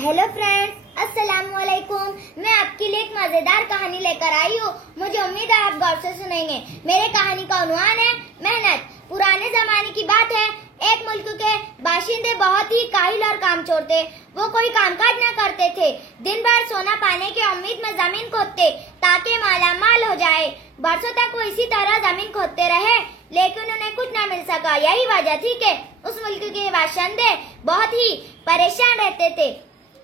Hello friends, अस्सलाम वालेकुम। मैं आपके लिए एक मजेदार कहानी लेकर आई हूँ। मुझे उम्मीद है आप गौर से सुनेंगे। मेरे कहानी का उन्वान है मेहनत। पुराने जमाने की बात है, एक मुल्क के बाशिंदे बहुत ही काहिल और कामचोर थे। वो कोई कामकाज न करते थे। दिन भर सोना पाने की उम्मीद में जमीन खोदते ताकि मालामाल हो जाए। बरसों तक वो इसी तरह जमीन खोदते रहे, लेकिन उन्हें कुछ न मिल सका। यही वजह थी कि उस मुल्क के बाशिंदे बहुत ही परेशान रहते थे,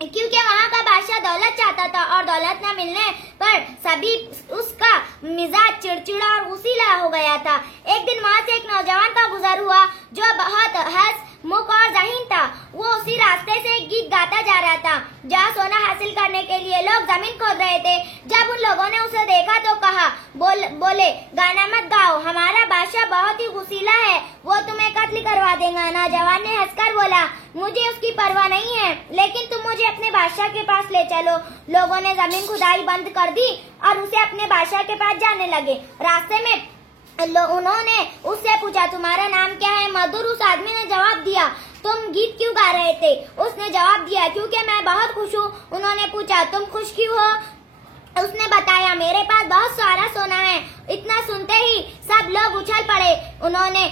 क्योंकि वहाँ का बादशाह दौलत चाहता था और दौलत न मिलने पर सभी उसका मिजाज चिड़चिड़ा और गुस्सीला हो गया था। एक दिन वहाँ से एक नौजवान का गुजर हुआ जो बहुत हंसमुख और ज़हीन था। वो उसी रास्ते से एक गीत गाता जा रहा था जहाँ सोना हासिल करने के लिए लोग जमीन खोद रहे थे। जब उन लोगों ने उसे देखा तो कहा, बोले गाना मत गाओ, हमारा बादशाह बहुत ही गुस्सीला है, वो तुम्हें कत्ल करवा देगा। नौजवान ने हंसकर बोला, मुझे उसकी परवाह नहीं है, लेकिन तुम मुझे अपने बादशाह के पास ले चलो। लोगों ने जमीन खुदाई बंद कर दी और उसे अपने बादशाह के पास जाने लगे। रास्ते में उन्होंने उससे पूछा, तुम्हारा नाम क्या है? मधुर उस आदमी ने जवाब दिया। तुम गीत क्यों गा रहे थे? उसने जवाब दिया, क्योंकि मैं बहुत खुश हूँ। उन्होंने पूछा, तुम खुश क्यों हो? उसने बताया, मेरे पास बहुत सारा सोना है। इतना सुनते ही सब लोग उछल पड़े। उन्होंने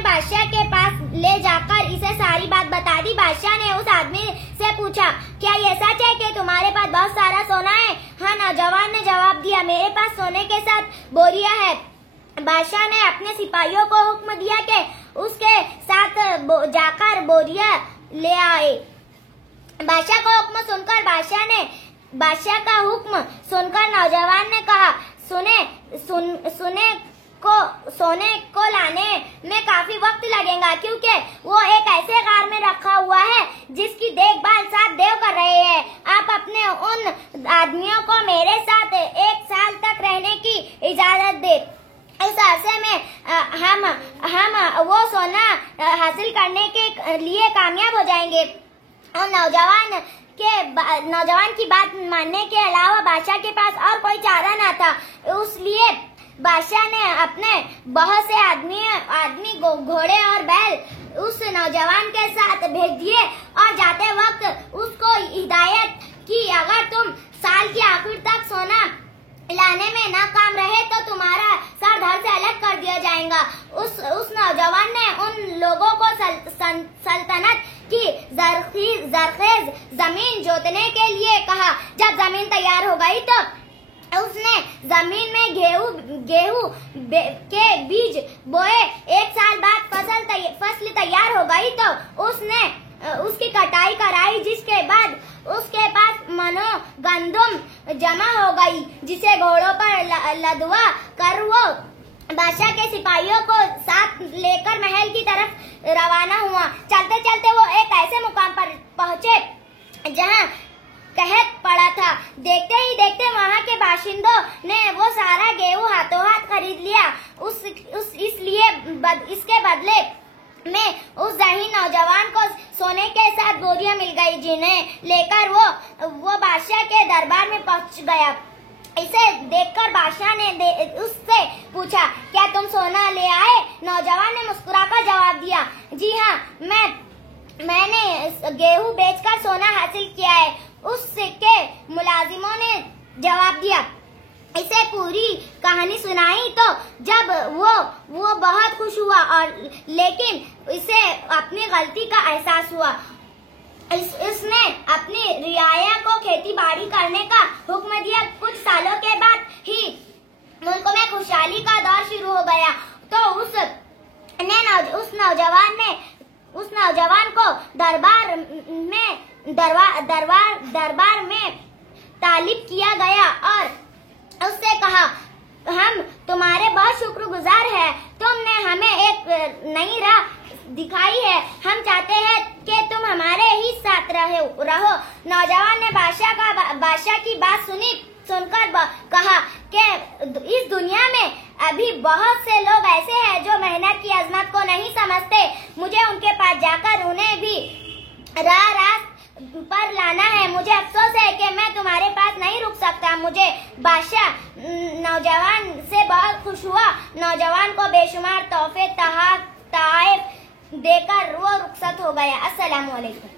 बादशाह के पास ले जाकर इसे सारी बात बता दी। बादशाह ने उस आदमी से पूछा, क्या ये सच है कि तुम्हारे पास बहुत सारा सोना है? हाँ, नौजवान ने जवाब दिया, मेरे पास सोने के साथ बोरिया है। बादशाह ने अपने सिपाहियों को हुक्म दिया कि उसके साथ जाकर बोरिया ले आए। बादशाह का हुक्म सुनकर नौजवान ने कहा, सोने को लाने में काफी वक्त लगेगा, क्योंकि वो एक ऐसे गार में रखा हुआ है जिसकी देखभाल 7 देव कर रहे हैं। आप अपने उन आदमियों को मेरे साथ 1 साल तक रहने की इजाजत दे। इस अरसे में हम वो सोना हासिल करने के लिए कामयाब हो जाएंगे। और नौजवान की बात मानने के अलावा बादशाह के पास और कोई चारा न था। इसलिए बादशाह ने अपने बहुत से आदमी घोड़े और बैल उस नौजवान के साथ भेज दिए और जाते वक्त उसको हिदायत की, अगर तुम साल के आखिर तक सोना लाने में नाकाम रहे तो तुम्हारा सर धड़ से अलग कर दिया जाएगा। उस नौजवान ने उन लोगों को सल्तनत की जरखेज जमीन जोतने के लिए कहा। जब जमीन तैयार हो गई तो उसने जमीन में गेहूं के बीज बोए। 1 साल बाद फसल तैयार हो गई तो उसने उसकी कटाई कराई, जिसके बाद उसके पास मनो गंदुम जमा हो गई, जिसे घोड़ों पर लदवा कर वो बादशाह के सिपाहियों को साथ लेकर महल की तरफ रवाना हुआ। चलते चलते वो एक ऐसे मुकाम पर पहुंचे जहां कहत पड़ा था। देखते ही देखते वहां के बाशिंदों ने वो सारा गेहूं हाथों हाथ खरीद लिया। इसके बदले में उस ज़हीन नौजवान को सोने के साथ बोरियां मिल गई, जिन्हें लेकर वो बादशाह के दरबार में पहुंच गया। इसे देखकर बादशाह ने उससे पूछा, क्या तुम सोना ले आए? नौजवान ने मुस्कुराकर जवाब दिया, जी हाँ, मैंने गेहूं बेचकर सोना हासिल किया है। उसके मुलाजिमों ने जवाब दिया। इसे पूरी कहानी सुनाई तो जब वो बहुत खुश हुआ, लेकिन इसे अपनी गलती का एहसास हुआ। इसने अपनी रियाया को खेती बाड़ी करने का हुक्म दिया। कुछ सालों के बाद ही मुल्क में खुशहाली का दौर शुरू हो गया। तो उस नौजवान को दरबार में तालिब किया गया और उससे कहा, हम तुम्हारे बहुत शुक्रगुजार हैं। तुमने हमें एक नई राह दिखाई है। हम चाहते हैं कि तुम हमारे ही साथ रहो। नौजवान ने बादशाह की बात सुनकर कहा कि इस दुनिया में अभी बहुत से लोग ऐसे हैं जो मेहनत की अजमत को नहीं समझते। मुझे उनके पास जाकर उन्हें भी राह पर लाना है। मुझे अफसोस है कि मैं तुम्हारे पास नहीं रुक सकता। मुझे बादशाह नौजवान से बहुत खुश हुआ। नौजवान को बेशुमार तोहफे तोहफ देकर वो रुखसत हो गया। अस्सलाम वालेकुम।